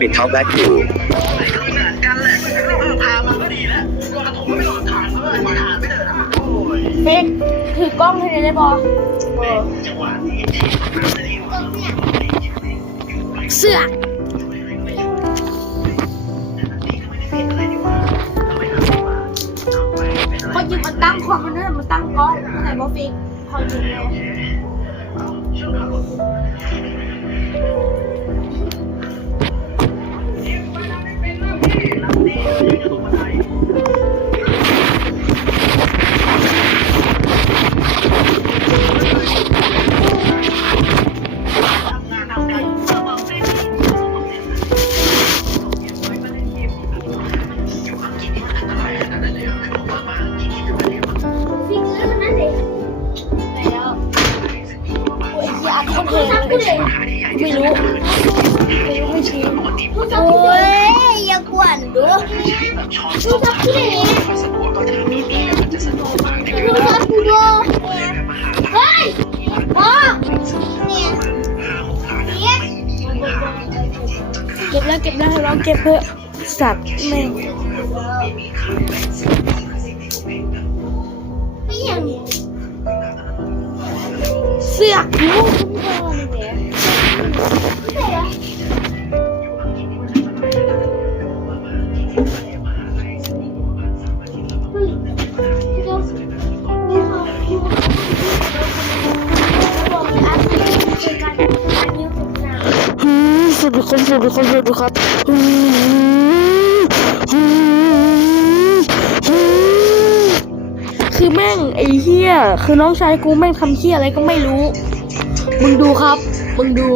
ปิดท็อปแบ็กอยู่เฟกถือกล้องให้ได้บอเสื้อพอยิงมันตั้งความมันนั่นมันตั้งกล้องไหนบอฟิกพอยิงเลยไม่รู้ไม่ชี้โอ้ยอย่ากวนดูดูจับที่ไหนดูจับกูดูเฮ้ยพ่อเนี่ยเก็บแล้วให้เราเก็บเพื่อสัตว์แม่งไม่ยังเสือกลูกสวัสดีครับคือแม่งไอ้เหี้ยคือน้องชายกูแม่งทำเหี้ยอะไรก็ไม่รู้มึงดูครับมึงดู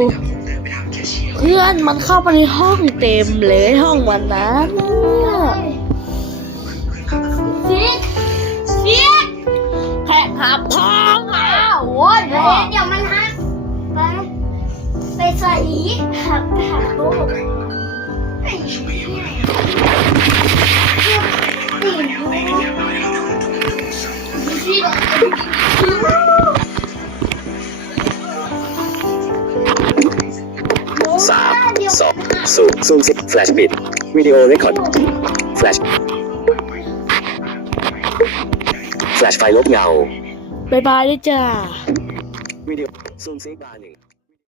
เพื่อนมันเข้าไปในห้องเต็มเลยห้องวันนั้นซิกแขกหับท้องอ่ะโว้ยเดี๋ยวมันหักไปใส่หักตู้ไอ้เหี้ย3 2 ซูม10แฟลชปิดวิดีโอเรคคอร์ดแฟลชไฟลบเงาบายบายเลยจ้าวิดีโอซูม10บาร์1